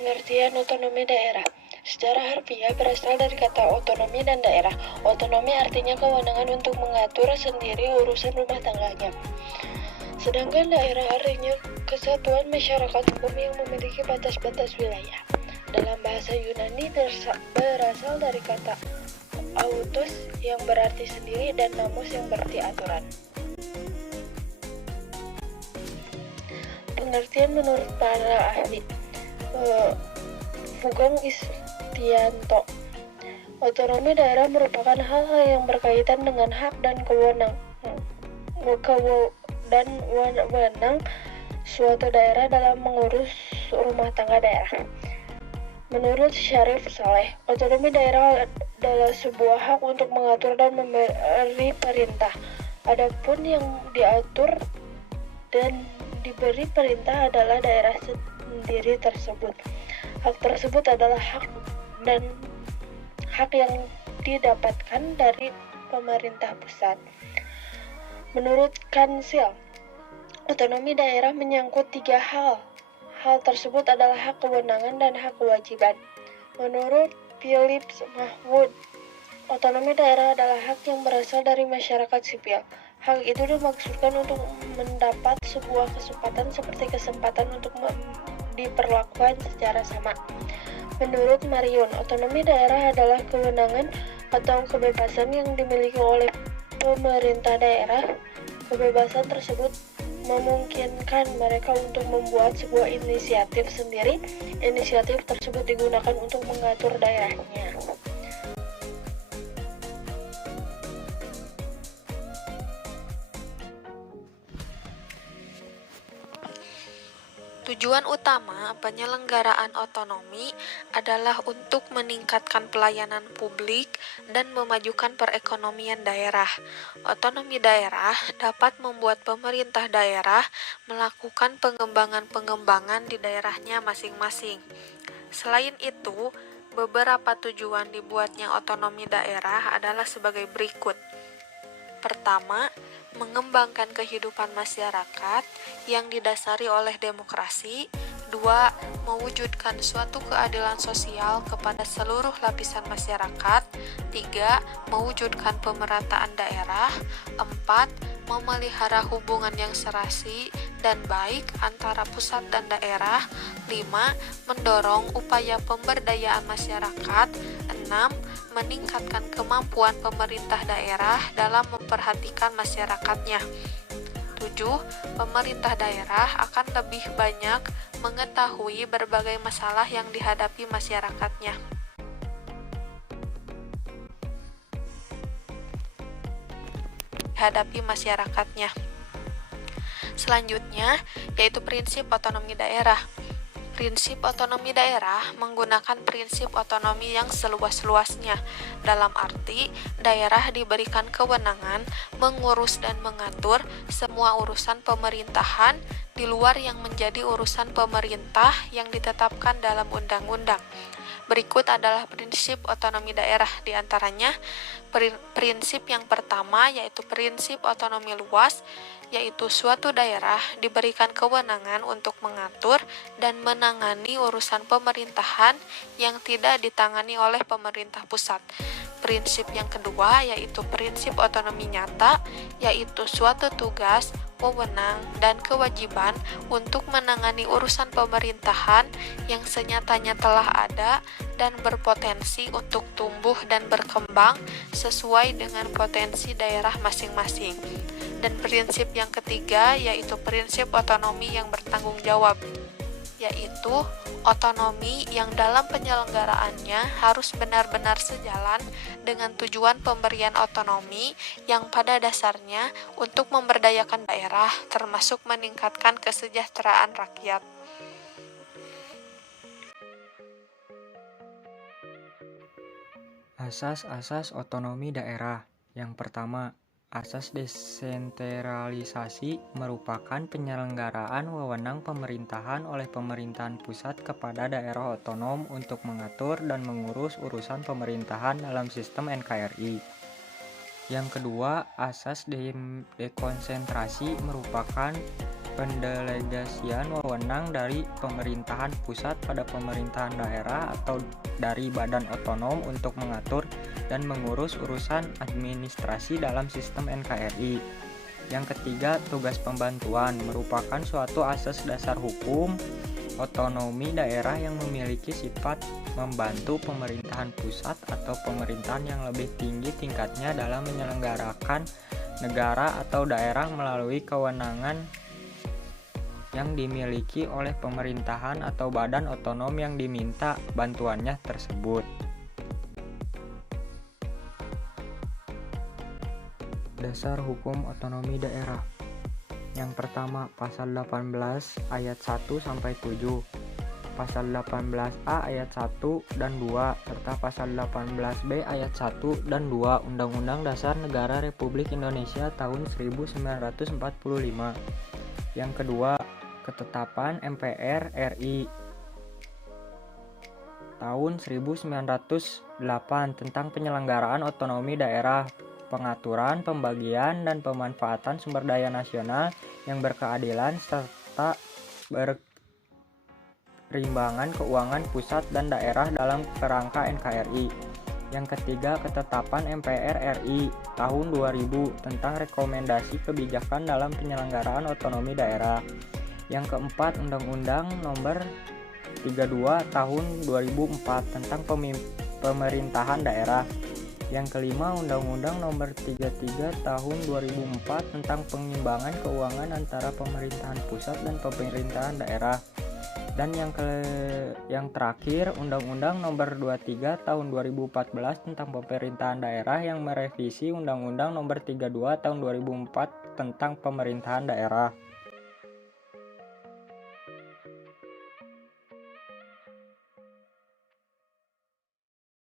Pengertian otonomi daerah. Secara harfiah berasal dari kata otonomi dan daerah. Otonomi artinya kewenangan untuk mengatur sendiri urusan rumah tangganya. Sedangkan daerah artinya kesatuan masyarakat hukum yang memiliki batas-batas wilayah. Dalam bahasa Yunani berasal dari kata autos yang berarti sendiri dan nomos yang berarti aturan. Pengertian menurut para ahli. Sugeng Istianto. Otonomi daerah merupakan hal-hal yang berkaitan dengan hak dan wewenang suatu daerah dalam mengurus rumah tangga daerah. Menurut Syarif Saleh, otonomi daerah adalah sebuah hak untuk mengatur dan memberi perintah. Adapun yang diatur dan diberi perintah adalah daerah sendiri tersebut. Hak tersebut adalah hak yang didapatkan dari pemerintah pusat. Menurut Kansil, otonomi daerah menyangkut 3 hal. Hal tersebut adalah hak kewenangan dan hak kewajiban. Menurut Philips Mahmud, otonomi daerah adalah hak yang berasal dari masyarakat sipil. Hak itu dimaksudkan untuk mendapat sebuah kesempatan seperti kesempatan untuk diperlakukan secara sama. Menurut Marion, otonomi daerah adalah kewenangan atau kebebasan yang dimiliki oleh pemerintah daerah. Kebebasan tersebut memungkinkan mereka untuk membuat sebuah inisiatif sendiri. Inisiatif tersebut digunakan untuk mengatur daerahnya. Tujuan utama penyelenggaraan otonomi adalah untuk meningkatkan pelayanan publik dan memajukan perekonomian daerah. Otonomi daerah dapat membuat pemerintah daerah melakukan pengembangan-pengembangan di daerahnya masing-masing. Selain itu, beberapa tujuan dibuatnya otonomi daerah adalah sebagai berikut. Pertama, mengembangkan kehidupan masyarakat yang didasari oleh demokrasi. 2. Mewujudkan suatu keadilan sosial kepada seluruh lapisan masyarakat. 3. Mewujudkan pemerataan daerah. 4. Memelihara hubungan yang serasi dan baik antara pusat dan daerah. 5. Mendorong upaya pemberdayaan masyarakat. 6. Meningkatkan kemampuan pemerintah daerah dalam memperhatikan masyarakatnya. 7. Pemerintah daerah akan lebih banyak mengetahui berbagai masalah yang dihadapi masyarakatnya. Selanjutnya, yaitu prinsip otonomi daerah. Prinsip otonomi daerah menggunakan prinsip otonomi yang seluas-luasnya, dalam arti daerah diberikan kewenangan mengurus dan mengatur semua urusan pemerintahan di luar yang menjadi urusan pemerintah yang ditetapkan dalam undang-undang. Berikut adalah prinsip otonomi daerah, diantaranya prinsip yang pertama yaitu prinsip otonomi luas, yaitu suatu daerah diberikan kewenangan untuk mengatur dan menangani urusan pemerintahan yang tidak ditangani oleh pemerintah pusat. Prinsip yang kedua yaitu prinsip otonomi nyata, yaitu suatu tugas, wewenang, dan kewajiban untuk menangani urusan pemerintahan yang senyatanya telah ada dan berpotensi untuk tumbuh dan berkembang sesuai dengan potensi daerah masing-masing. Dan prinsip yang ketiga yaitu prinsip otonomi yang bertanggung jawab, yaitu otonomi yang dalam penyelenggaraannya harus benar-benar sejalan dengan tujuan pemberian otonomi yang pada dasarnya untuk memberdayakan daerah termasuk meningkatkan kesejahteraan rakyat. Asas-asas otonomi daerah. Yang pertama, asas desentralisasi merupakan penyelenggaraan wewenang pemerintahan oleh pemerintahan pusat kepada daerah otonom untuk mengatur dan mengurus urusan pemerintahan dalam sistem NKRI. Yang kedua, asas dekonsentrasi merupakan pendelegasian wewenang dari pemerintahan pusat pada pemerintahan daerah atau dari badan otonom untuk mengatur dan mengurus urusan administrasi dalam sistem NKRI. Yang ketiga, tugas pembantuan merupakan suatu asas dasar hukum otonomi daerah yang memiliki sifat membantu pemerintahan pusat atau pemerintahan yang lebih tinggi tingkatnya dalam menyelenggarakan negara atau daerah melalui kewenangan yang dimiliki oleh pemerintahan atau badan otonom yang diminta bantuannya tersebut. Dasar hukum otonomi daerah. Yang pertama, pasal 18 ayat 1 sampai 7. Pasal 18A ayat 1 dan 2 serta pasal 18B ayat 1 dan 2 Undang-Undang Dasar Negara Republik Indonesia tahun 1945. Yang kedua, ketetapan MPR RI tahun 1908 tentang penyelenggaraan otonomi daerah, pengaturan, pembagian, dan pemanfaatan sumber daya nasional yang berkeadilan serta berimbangan keuangan pusat dan daerah dalam kerangka NKRI. Yang ketiga, ketetapan MPR RI tahun 2000 tentang rekomendasi kebijakan dalam penyelenggaraan otonomi daerah. Yang keempat, Undang-Undang Nomor 32 Tahun 2004 tentang pemerintahan daerah. Yang kelima, Undang-Undang Nomor 33 Tahun 2004 tentang pengimbangan keuangan antara pemerintahan pusat dan pemerintahan daerah. Dan yang terakhir, Undang-Undang Nomor 23 Tahun 2014 tentang pemerintahan daerah yang merevisi Undang-Undang Nomor 32 Tahun 2004 tentang pemerintahan daerah.